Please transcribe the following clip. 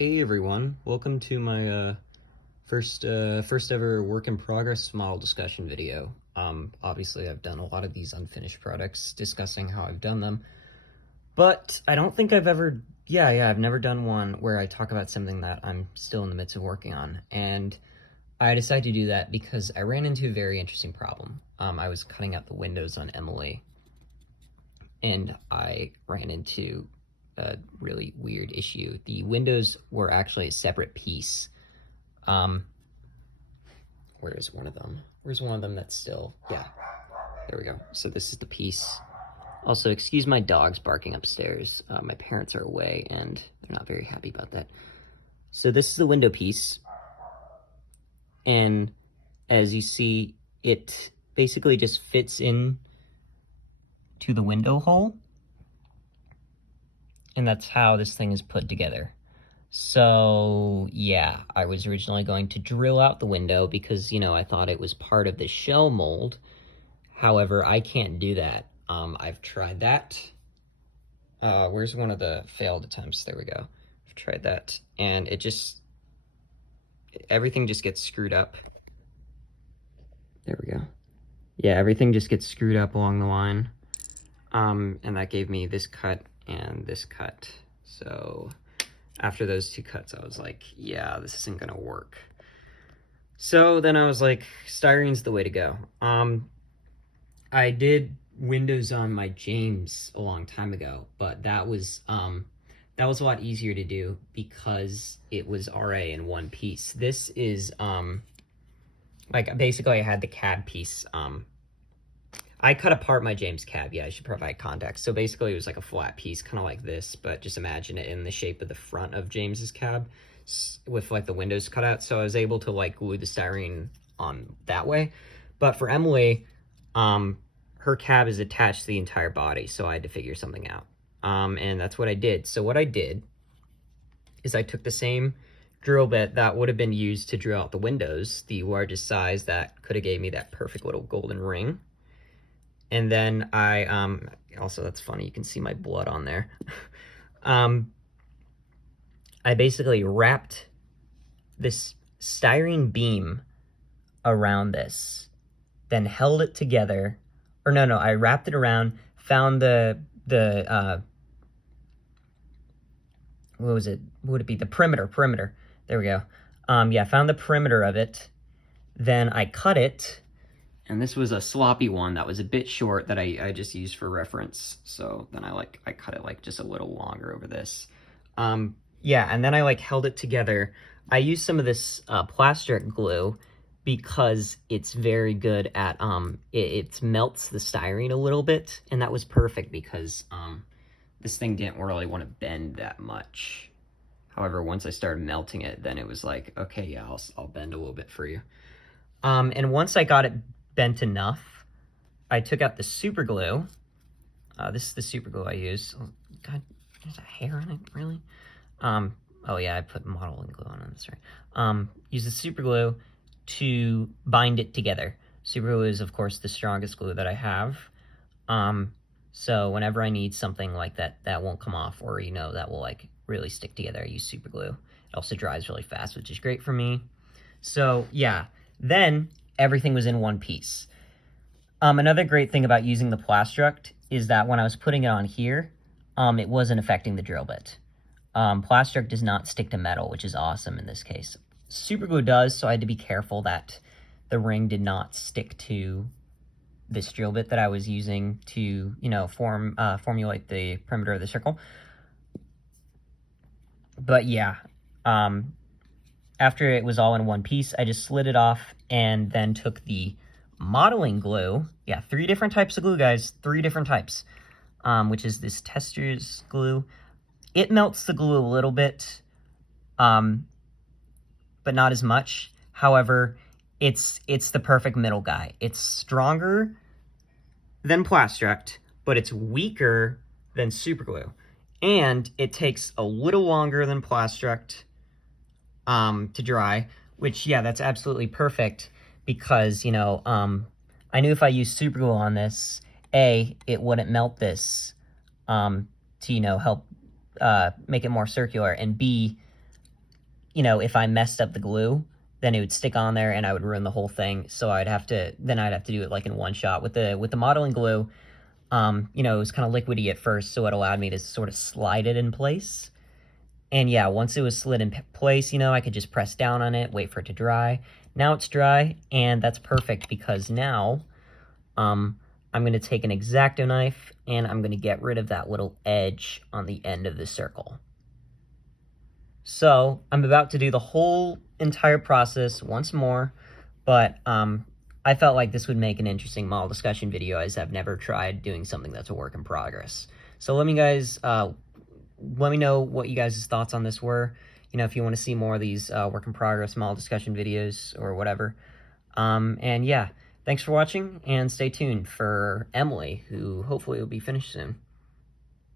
Hey everyone, welcome to my first ever work in progress model discussion video. Obviously I've done a lot of these unfinished products discussing how I've done them, but I don't think I've ever, I've never done one where I talk about something that I'm still in the midst of working on. And I decided to do that because I ran into a very interesting problem. I was cutting out the windows on Emily, and I ran into a really weird issue. The windows were actually a separate piece. Where is one of them? Where's one of them that's still, yeah, there we go. So this is the piece. Also, excuse my dogs barking upstairs. My parents are away and they're not very happy about that. So this is the window piece. And as you see, it basically just fits in to the window hole. And that's how this thing is put together. So, yeah, I was originally going to drill out the window because, I thought it was part of the shell mold. However, I can't do that. I've tried that. Where's one of the failed attempts? There we go. I've tried that, and everything just gets screwed up. There we go. Yeah, everything just gets screwed up along the line. And that gave me this cut and this cut. So after those two cuts, I was like, yeah, this isn't gonna work. So then I was like, styrene's the way to go. I did windows on my James a long time ago, but that was a lot easier to do because it was RA in one piece. This is, like, basically I had the cab piece, I cut apart my James cab. Yeah, I should provide context. So basically it was like a flat piece, kind of like this, but just imagine it in the shape of the front of James's cab with like the windows cut out. So I was able to like glue the styrene on that way. But for Emily, her cab is attached to the entire body, so I had to figure something out. And that's what I did. So what I did is I took the same drill bit that would have been used to drill out the windows, the largest size that could have gave me that perfect little golden ring. And then I, also that's funny, you can see my blood on there. I basically wrapped this styrene beam around this, then held it together, or no, I wrapped it around, found what was it? What would it be? The perimeter. There we go. Yeah, found the perimeter of it. Then I cut it. And this was a sloppy one that was a bit short that I just used for reference. So then I cut it like just a little longer over this. Yeah, and then I like held it together. I used some of this plastic glue because it's very good at, it melts the styrene a little bit. And that was perfect because this thing didn't really want to bend that much. However, once I started melting it, then it was like, okay, yeah, I'll bend a little bit for you. And once I got it bent enough, I took out the super glue. This is the super glue I use. Oh, God, there's a hair on it, really? Oh yeah, I put modeling glue on it, that's right. Use the super glue to bind it together. Super glue is, of course, the strongest glue that I have. So whenever I need something like that won't come off, or, that will like really stick together, I use super glue. It also dries really fast, which is great for me. So yeah, then everything was in one piece. Another great thing about using the Plastruct is that when I was putting it on here, it wasn't affecting the drill bit. Plastruct does not stick to metal, which is awesome in this case. Superglue does, so I had to be careful that the ring did not stick to this drill bit that I was using to, formulate the perimeter of the circle. But yeah, after it was all in one piece, I just slid it off and then took the modeling glue. Yeah, 3 different types of glue, guys. 3 different types, which is this tester's glue. It melts the glue a little bit, but not as much. However, it's the perfect middle guy. It's stronger than Plastruct, but it's weaker than superglue. And it takes a little longer than Plastruct to dry, which, yeah, that's absolutely perfect because, I knew if I used superglue on this, A, it wouldn't melt this to, help make it more circular, and B, you know, if I messed up the glue, then it would stick on there and I would ruin the whole thing. So I'd have to do it like in one shot. With the modeling glue, you know, it was kind of liquidy at first, so it allowed me to sort of slide it in place. And yeah, once it was slid in place, you know, I could just press down on it, wait for it to dry. Now it's dry, and that's perfect because now I'm going to take an X-Acto knife and I'm going to get rid of that little edge on the end of the circle. So I'm about to do the whole entire process once more, but I felt like this would make an interesting model discussion video, as I've never tried doing something that's a work in progress. So let me know what you guys' thoughts on this were. You know, if you want to see more of these work in progress model discussion videos or whatever. And yeah, thanks for watching, and stay tuned for Emily, who hopefully will be finished soon.